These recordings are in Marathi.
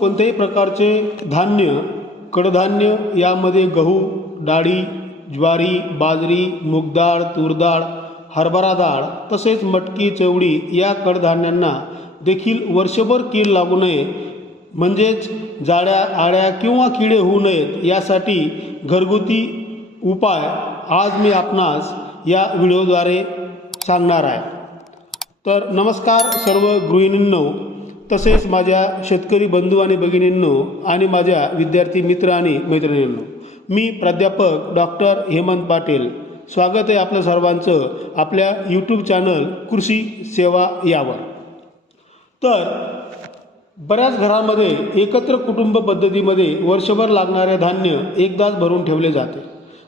कोणत्याही प्रकारचे धान्य कडधान्य यामध्ये गहू डाळी ज्वारी बाजरी मूगडाळ तूरडाळ हरभरा डाळ तसेच मटकी चवळी या कडधान्यांना देखील वर्षभर कीड लागू नये. म्हणजेच जाळ्या आळ्या किंवा किडे होऊ नयेत यासाठी घरगुती उपाय आज मी आपणास या व्हिडिओद्वारे सांगणार आहे. तर नमस्कार सर्व गृहिणींनो. तसेच माझ्या शेतकरी बंधू आणि भगिनींनो आणि माझ्या विद्यार्थी मित्र आणि मैत्रिणींनो मी प्राध्यापक डॉक्टर हेमंत पाटील. स्वागत आहे आपल्या सर्वांचं आपल्या यूट्यूब चॅनल कृषी सेवा यावर. तर बऱ्याच घरामध्ये एकत्र कुटुंब पद्धतीमध्ये वर्षभर लागणारे धान्य एकदाच भरून ठेवले जाते.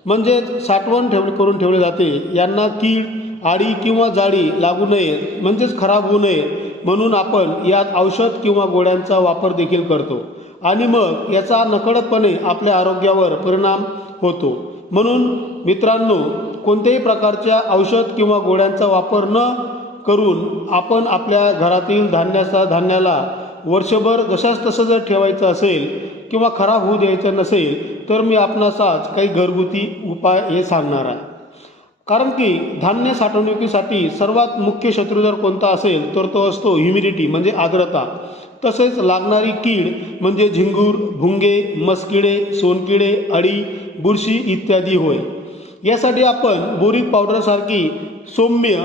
म्हणजेच साठवण ठेव करून ठेवले जाते. यांना कीड आडी किंवा जाळी लागू नये म्हणजेच खराब होऊ नये म्हणून आपण यात औषध किंवा गोळ्यांचा वापर देखील करतो. आणि मग याचा नकळतपणे आपल्या आरोग्यावर परिणाम होतो. म्हणून मित्रांनो कोणत्याही प्रकारच्या औषध किंवा गोळ्यांचा वापर न करून आपण आपल्या घरातील धान्याचा धान्याला वर्षभर जशाच तसं जर ठेवायचं असेल किंवा खराब होऊ द्यायचं नसेल तर मी आपणास आज काही घरगुती उपाय हे सांगणार आहे. कारण की धान्य साठवणुकीसाठी सर्वात मुख्य शत्रू जर कोणता असेल तर तो असतो ह्युमिडिटी म्हणजे आर्द्रता. तसेच लागणारी कीड म्हणजे झिंगूर भुंगे मस्किडे सोनकिडे अळी बुरशी इत्यादी होय. यासाठी आपण बोरिक पावडरसारखी सौम्य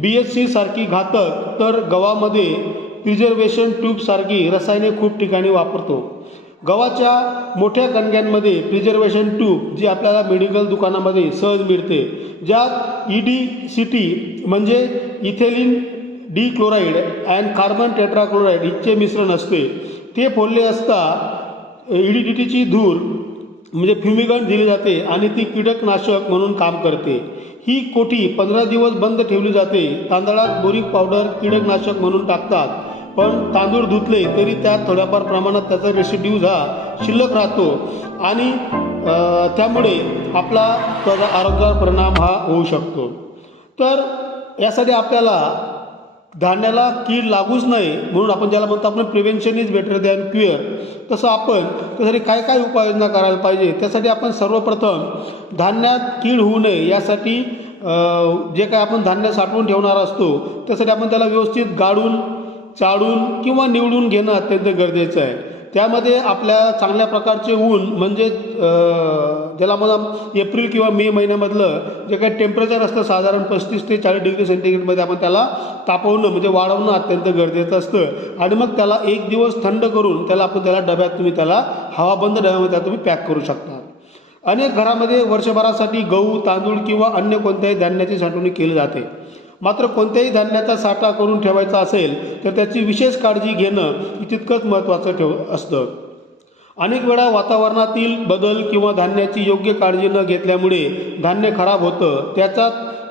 बी एस सी सारखी घातक तर गव्हामध्ये प्रिझर्वेशन ट्यूबसारखी रसायने खूप ठिकाणी वापरतो. गव्हाच्या मोठ्या कणग्यांमध्ये प्रिझर्वेशन ट्यूब जी आपल्याला मेडिकल दुकानामध्ये सहज मिळते ज्यात ई डी सी टी म्हणजे ethylene dichloride and carbon tetrachloride इतके मिश्रण असते. ते फोडले असता ई डी टीची धूर म्हणजे फ्युमिगंट दिली जाते आणि ती कीटकनाशक म्हणून काम करते. ही कोठी पंधरा दिवस बंद ठेवली जाते. तांदळात बोरिक पावडर कीटकनाशक म्हणून टाकतात. पण तांदूळ धुतले तरी त्यात थोड्याफार प्रमाणात त्याचा रेसिड्यूज हा शिल्लक राहतो. आणि त्यामुळे आपला त्याचा आरोग्यावर परिणाम हा होऊ शकतो. तर यासाठी आपल्याला धान्याला कीड लागूच नये म्हणून आपण ज्याला म्हणतो आपण prevention is better than cure तसं आपण त्यासाठी काय काय उपाययोजना करायला पाहिजे? त्यासाठी आपण सर्वप्रथम धान्यात कीड होऊ नये यासाठी जे काय आपण धान्य साठवून ठेवणार असतो त्यासाठी आपण त्याला व्यवस्थित गाडून चाळून किंवा निवडून घेणं अत्यंत गरजेचं आहे. त्यामध्ये आपल्या चांगल्या प्रकारचे ऊन म्हणजे ज्याला मला एप्रिल किंवा मे महिन्यामधलं जे काही टेम्परेचर असतं साधारण पस्तीस ते चाळीस डिग्री सेंटीग्रेडमध्ये आपण त्याला तापवणं म्हणजे वाढवणं अत्यंत गरजेचं असतं. आणि मग त्याला एक दिवस थंड करून त्याला आपण त्याला डब्यात तुम्ही त्याला हवाबंद डब्यामध्ये त्याला तुम्ही पॅक करू शकता. अनेक घरामध्ये वर्षभरासाठी गहू तांदूळ किंवा अन्य कोणत्याही धान्याची साठवणूक केली जाते. मात्र कोणत्याही धान्याचा साठा करून ठेवायचा असेल तर त्याची विशेष काळजी घेणं तितकंच महत्त्वाचं ठेव असतं. अनेक वेळा वातावरणातील बदल किंवा धान्याची योग्य काळजी न घेतल्यामुळे धान्य खराब होतं त्याच्यात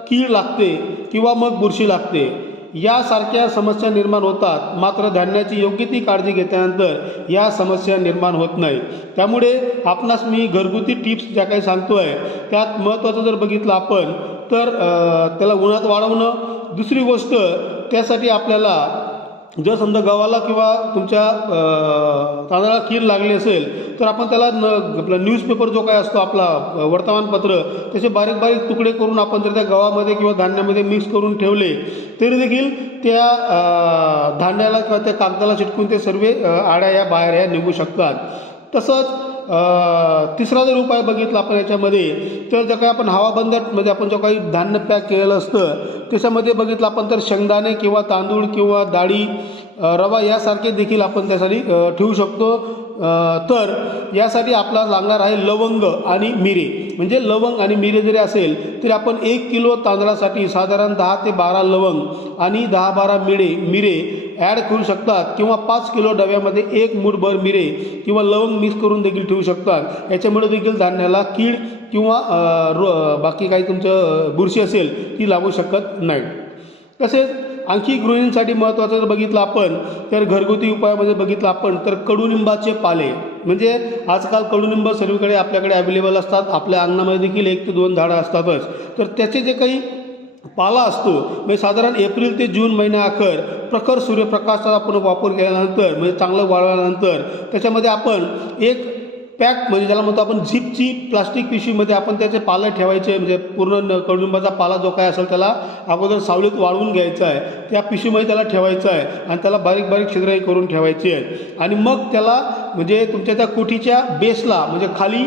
कीड लागते किंवा मग बुरशी लागते. यासारख्या समस्या निर्माण होतात मात्र धान्याची योग्य ती काळजी घेतल्यानंतर या समस्या निर्माण होत नाही त्यामुळे आपणास मी घरगुती टिप्स ज्या काही सांगतो आहे त्यात महत्त्वाचं जर बघितलं आपण तर त्याला उन्हात वाढवणं दुसरी गोष्ट त्यासाठी आपल्याला जर समजा गव्हाला किंवा तुमच्या तांदळाला कीड लागली असेल तर आपण त्याला न आपला न्यूजपेपर जो काय असतो आपला वर्तमानपत्र त्याचे बारीक बारीक तुकडे करून आपण जर त्या गव्हामध्ये किंवा धान्यामध्ये मिक्स करून ठेवले तरी देखील त्या धान्याला किंवा त्या कागदाला चिटकून ते सर्व आड्या या बाहेर या निघू शकतात. तसंच तिसरा जर उपाय बघितला आपण याच्यामध्ये तर जर काही आपण हवाबंदमध्ये म्हणजे आपण जो काही धान्य पॅक केलेलं असतं त्याच्यामध्ये बघितलं आपण तर शेंगदाणे किंवा तांदूळ किंवा डाळी रवा यासारखे देखील आपण त्यासाठी ठेवू शकतो. तर यासाठी आपला लागणार आहे लवंग आणि मिरे. म्हणजे लवंग आणि मिरे जरी असेल तरी आपण एक किलो तांदळासाठी साधारण दहा ते बारा लवंग आणि दहा बारा मिरे मिरे ॲड करू शकतात किंवा पाच किलो डब्यामध्ये एक मूठभर मिरे किंवा लवंग मिक्स करून देखील ठेवू शकतात. याच्यामुळे देखील धान्याला कीड किंवा रो बाकी काही तुमचं बुरशी असेल ती लागू शकत नाही. तसेच आणखी गृहिणींसाठी महत्त्वाचं जर बघितलं आपण तर घरगुती उपायामध्ये बघितलं आपण तर कडुलिंबाचे पाले. म्हणजे आजकाल कडुलिंब सर्वीकडे आपल्याकडे अवेलेबल असतात. आपल्या अंगणामध्ये देखील एक ते दोन झाडं असतातच. तर त्याचे जे काही पाला असतो. म्हणजे साधारण एप्रिल ते जून महिन्याअखेर प्रखर सूर्यप्रकाशाचा आपण वापर केल्यानंतर म्हणजे चांगलं वाळल्यानंतर त्याच्यामध्ये आपण एक पॅक म्हणजे ज्याला म्हणतो आपण झिपची प्लास्टिक पिशवीमध्ये आपण त्याचे पालं ठेवायचे म्हणजे पूर्ण न- पाला जो काय असेल त्याला अगोदर सावलीत वाळवून घ्यायचा आहे. त्या पिशवीमध्ये त्याला ठेवायचं आहे आणि त्याला बारीक बारीक छिद्रही करून ठेवायची आहे आणि मग त्याला म्हणजे तुमच्या त्या कोठीच्या बेसला म्हणजे खाली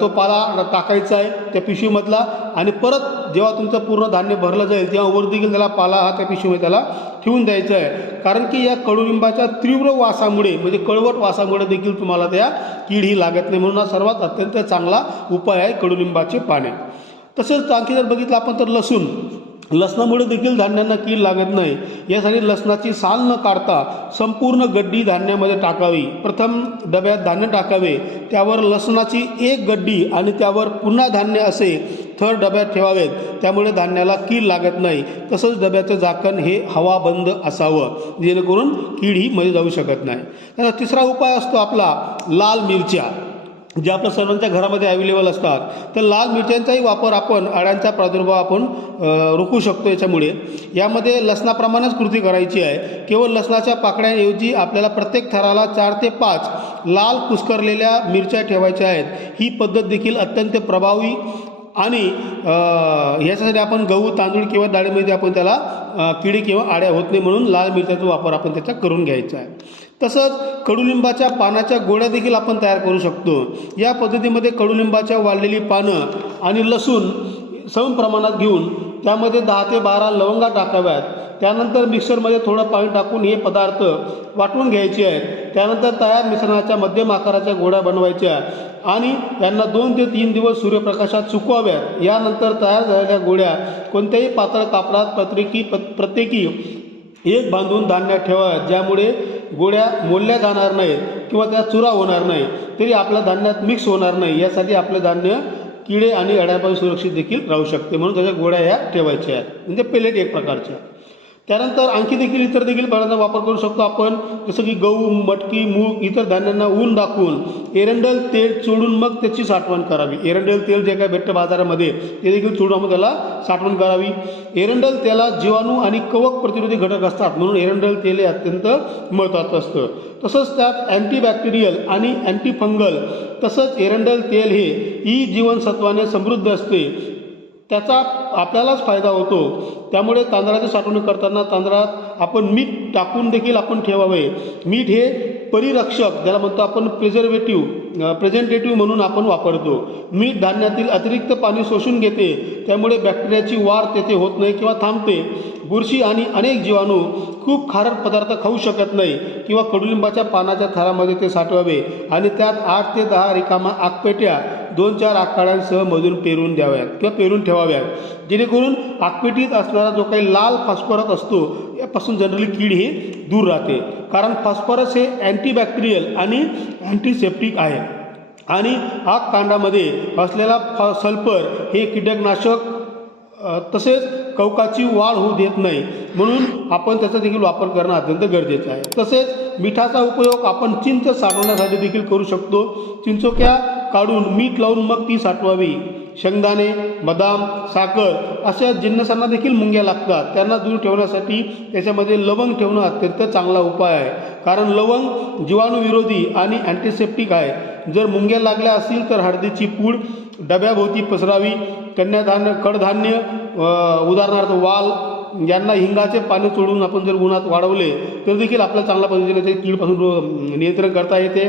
तो पाला टाकायचा आहे त्या पिशवीमधला आणि परत जेव्हा तुमचं पूर्ण धान्य भरलं जाईल तेव्हा वर देखील त्याला पाला हा त्या पिशवीमध्ये त्याला ठेवून द्यायचा आहे. कारण की या कडुलिंबाच्या तीव्र वासामुळे म्हणजे कळवट वासामुळे देखील तुम्हाला त्या कीड ही लागत नाही. म्हणून हा सर्वात अत्यंत चांगला उपाय आहे कडुलिंबाचे पाने. तसेच आणखी जर बघितलं आपण तर लसूण. लसणामुळे देखील धान्यांना कीड लागत नाही. यासाठी लसणाची साल न काढता संपूर्ण गड्डी धान्यामध्ये टाकावी. प्रथम डब्यात धान्य टाकावे. त्यावर लसणाची एक गड्डी आणि त्यावर पुन्हा धान्य असे थर डब्यात ठेवावेत. त्यामुळे धान्याला कीड लागत नाही. तसंच डब्याचं झाकण हे हवाबंद असावं. जेणेकरून कीड ही मध्ये जाऊ शकत नाही. त्याचा तिसरा उपाय असतो आपला लाल मिरच्या. जे आपल्या सर्वांच्या घरामध्ये अवेलेबल असतात तर लाल मिरच्यांचाही वापर आपण अळ्यांचा प्रादुर्भाव आपण रोखू शकतो याच्यामुळे. यामध्ये लसणाप्रमाणेच कृती करायची आहे. केवळ लसणाच्या पाकड्यांऐवजी आपल्याला प्रत्येक थराला चार ते पाच लाल कुस्करलेल्या मिरच्या ठेवायच्या आहेत. ही पद्धत देखील अत्यंत प्रभावी आणि याच्यासाठी ह्याच्यासाठी आपण गहू तांदूळ किंवा डाळीमध्ये आपण त्याला किडी किंवा आड्या होत नाही म्हणून लाल मिरच्याचा वापर आपण त्याचा करून घ्यायचा आहे. तसंच कडुलिंबाच्या पानाच्या गोळ्या देखील आपण तयार करू शकतो. या पद्धतीमध्ये कडुलिंबाच्या वाळलेली पानं आणि लसूण सम प्रमाणात घेऊन त्यामध्ये दहा ते बारा लवंगा टाकाव्यात. त्यानंतर मिक्सरमध्ये थोडं पाणी टाकून हे पदार्थ वाटून घ्यायचे आहेत. त्यानंतर तयार मिश्रणाच्या मध्यम आकाराच्या गोळ्या बनवायच्या आणि यांना दोन ते तीन दिवस सूर्यप्रकाशात सुकवाव्यात. यानंतर तयार झालेल्या गोळ्या कोणत्याही पातळ कापडात प्रत्येकी प्रत्येकी एक बांधून धान्यात ठेवाव्यात. ज्यामुळे गोळ्या मोडल्या जाणार नाहीत किंवा त्या चुरा होणार नाही तरी आपल्या धान्यात मिक्स होणार नाही. यासाठी आपलं धान्य किडे आणि अड्यापासून सुरक्षित देखील राहू शकते. म्हणून त्याच्या गोळ्या ह्या ठेवायच्या आहेत. म्हणजे पेलेट एक प्रकारच्या. त्यानंतर आणखी देखील इतर देखील पदार्थांचा वापर करू शकतो आपण. जसं की गहू मटकी मूग इतर धान्यांना ऊन दाखवून एरंडल तेल चोडून मग त्याची साठवण करावी. एरंडल तेल जे काय भेटतं बाजारामध्ये ते देखील चोडून आपण त्याला साठवण करावी. एरंडल तेलात जीवाणू आणि कवक प्रतिरोधी घटक असतात म्हणून एरंडल तेल हे अत्यंत महत्त्वाचं असतं. तसंच त्यात अँटीबॅक्टेरियल आणि अँटीफंगल तसंच एरंडल तेल हे ई जीवनसत्वाने समृद्ध असते. त्याचा आपल्यालाच फायदा होतो. त्यामुळे तांदळाची साठवणूक करताना तांदळात आपण मीठ टाकून देखील आपण ठेवावे. मीठ हे परिरक्षक ज्याला म्हणतो आपण प्रिझर्वेटिव्ह प्रेझेंटेटिव्ह म्हणून आपण वापरतो. मीठ धान्यातील अतिरिक्त पाणी शोषून घेते. त्यामुळे बॅक्टेरियाची वाढ तेथे होत नाही किंवा थांबते. बुरशी आणि अनेक जीवाणू खूप खारट पदार्थ खाऊ शकत नाही किंवा कडुलिंबाच्या पानाच्या थरामध्ये ते साठवावे आणि त्यात आठ ते दहा रिकामा आगपेट्या दोन चार आखाड्यांसह मधून पेरून द्याव्यात किंवा पेरून ठेवाव्यात. जेणेकरून आकपेटीत असणारा जो काही लाल फॉस्फरस असतो यापासून जनरली कीड ही दूर राहते. कारण फॉस्फरस हे अँटीबॅक्टेरियल आणि अँटीसेप्टिक आहे. आणि आग कांडामध्ये असलेला फ सल्फर हे कीटकनाशक तसेच कवकाची वाढ होऊ देत नाही. म्हणून आपण त्याचा देखील वापर करणं अत्यंत गरजेचं आहे. तसेच मिठाचा उपयोग आपण चिंच साठवण्यासाठी देखील करू शकतो. चिंचोक्या काढून मीठ लावून मग ती साठवावी. शेंगदाणे बदाम साखर अशा जिन्नसांना देखील मुंग्या लागतात. त्यांना दूर ठेवण्यासाठी त्याच्यामध्ये लवंग ठेवणं अत्यंत चांगला उपाय आहे. कारण लवंग जीवाणूविरोधी आणि अँटीसेप्टिक आहे. जर मुंग्या लागल्या असतील तर हळदीची पूड डब्याभोवती पसरावी कन्याधान्य कडधान्य उदाहरणार्थ वाल यांना हिंगाचे पाणी चोडून आपण जर उन्हात वाढवले तर देखील आपल्या चांगल्या पद्धतीने ते कीडपासून नियंत्रण करता येते.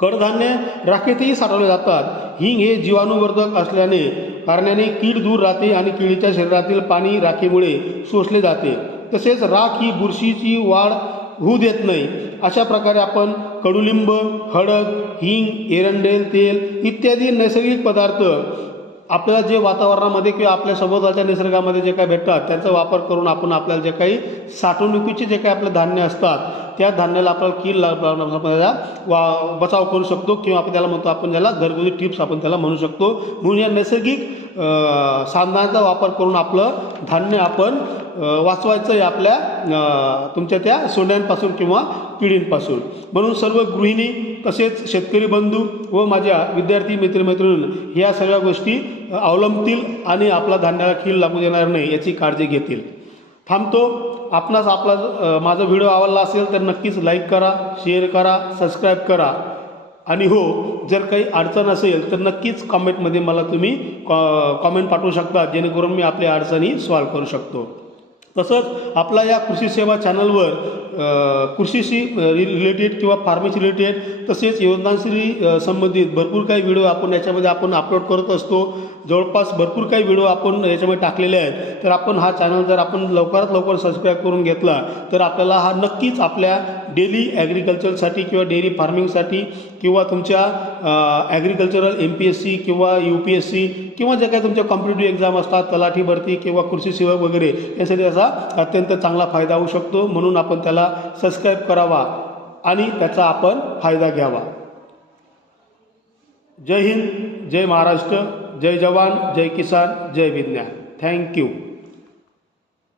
कडधान्य राखेतही साठवले जातात. हिंग हे जीवाणूवर्धक असल्याने कारणाने कीड दूर राहते आणि किडीच्या शरीरातील पाणी राखेमुळे शोषले जाते. तसेच राख ही बुरशीची वाढ होऊ देत नाही. अशा प्रकारे आपण कडुलिंब हळद हिंग एरंडेल तेल इत्यादी नैसर्गिक पदार्थ आपल्याला जे वातावरणामध्ये किंवा आपल्या सभोवतालच्या निसर्गामध्ये जे काही भेटतात त्यांचा वापर करून आपण आपल्याला जे काही साठवणुकीचे जे काही आपले धान्य असतात त्या धान्याला आपल्याला कीड लागण्याचा वा बचाव करू शकतो किंवा आपण त्याला म्हणतो आपण त्याला घरगुती टिप्स आपण त्याला म्हणू शकतो. म्हणून या नैसर्गिक साधनांचा वापर करून आपलं धान्य आपण वाचवायचं आहे आपल्या तुमच्या त्या सोंड्यांपासून किंवा पिढींपासून. म्हणून सर्व गृहिणी तसेच शेतकरी बंधू व माझ्या विद्यार्थी मित्रमैत्रिणी ह्या सगळ्या गोष्टी अवलंबतील आणि आपला धान्याला खील लागू देणार नाही याची काळजी घेतील. थांबतो. आपणास आपला माझा व्हिडिओ आवडला असेल तर नक्कीच लाईक करा शेअर करा सबस्क्राईब करा. आणि हो जर काही अडचण असेल तर नक्कीच कॉमेंटमध्ये मला तुम्ही कॉ कॉमेंट पाठवू शकता जेणेकरून मी आपल्या अडचणी सॉल्व करू शकतो. तसंच आपला या कृषी सेवा चॅनलवर कृषीशी रिलेटेड किंवा फार्मेशी रिलेटेड तसेच योजनांशी संबंधित भरपूर काही व्हिडिओ आपण याच्यामध्ये आपण अपलोड करत असतो. जवळपास भरपूर काही व्हिडिओ आपण याच्यामध्ये टाकलेले आहेत. तर आपण हा चॅनल जर आपण लवकरात लवकर सबस्क्राईब करून घेतला तर आपल्याला हा नक्कीच आपल्या डेली ॲग्रिकल्चरसाठी किंवा डेअरी फार्मिंगसाठी किंवा तुमच्या agricultural M P S C किंवा यू पी एस सी किंवा ज्या काही तुमच्या कॉम्पिटेटिव्ह एक्झाम असतात तलाठी भरती किंवा कृषी सेवक वगैरे यासाठी त्याचा अत्यंत चांगला फायदा होऊ शकतो. म्हणून आपण त्याला सबस्क्राईब करावा आणि त्याचा आपण फायदा घ्यावा. जय हिंद जय महाराष्ट्र जय जवान जय किसान जय विज्ञान. थँक्यू